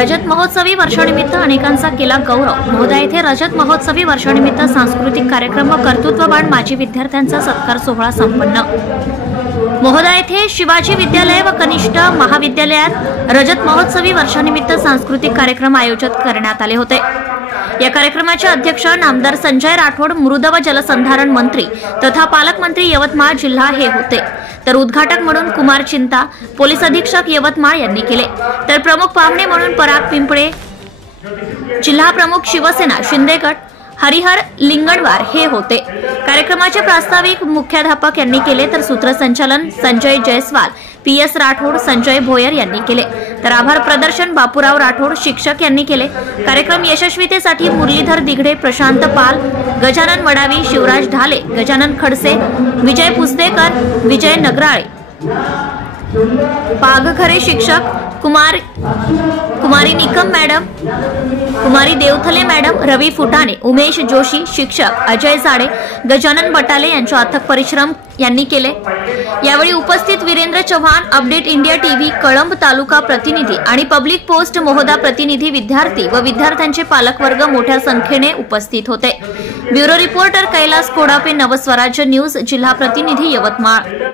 रजत महोत्सवी वर्षानिमित्त अनेकांचा केला गौरव। महोदा येथे रजत महोत्सवी वर्षानिमित्त सांस्कृतिक कार्यक्रम व कर्तृत्ववान माजी विद्यार्थ्यांचा सत्कार सोहळा संपन्न। महोदा येथे शिवाजी विद्यालय व कनिष्ठ महाविद्यालयात रजत महोत्सवी वर्षानिमित्त सांस्कृतिक कार्यक्रम आयोजित करण्यात आले होते। या कार्यक्रमाचे अध्यक्ष नामदार संजय राठोड, मृद व जलसंधारण मंत्री तथा पालकमंत्री यवतमाळ जिल्हा हे होते। तर उद्घाटक म्हणून कुमार चिंता, पोलीस अधीक्षक यवतमाळ यांनी केले। तर प्रमुख पाहुणे म्हणून पराग पिंपळे, जिल्हा प्रमुख शिवसेना शिंदेगड हरिहर लिंगणवार हे होते। कार्यक्रमाचे प्रास्ताविक मुख्याध्यापक यांनी केले। तर सूत्रसंचालन संजय जयस्वाल, PS राठोड, संजय भोयर यांनी केले। तर आभार प्रदर्शन बापूराव राठोड शिक्षक यांनी केले। कार्यक्रम यशस्वीतेसाठी मुरलीधर दिघडे, प्रशांत पाल, गजानन वडावी, शिवराज ढाले, गजानन खडसे, विजय पुस्तेकर, विजय नगराळे, पागखरे शिक्षक, कुमारी निकम मॅडम, कुमारी देवथले मॅडम, रवी फुटाणे, उमेश जोशी शिक्षक, अजय जाडे, गजानन बटाले यांचे अथक परिश्रम यांनी केले। यावेळी उपस्थित Virendra Chavan, update India TV Kalamb taluka प्रतिनिधी आणि पब्लिक पोस्ट महोदा प्रतिनिधी, विद्यार्थी व विद्यार्थ्यांचे पालकवर्ग मोठ्या संख्येने उपस्थित होते। Bureau reporter Kailas Kodape, Navswarajya news, जिल्हा प्रतिनिधी Yavatmal.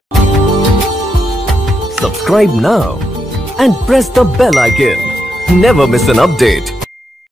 Subscribe now and press the bell icon. Never miss an update.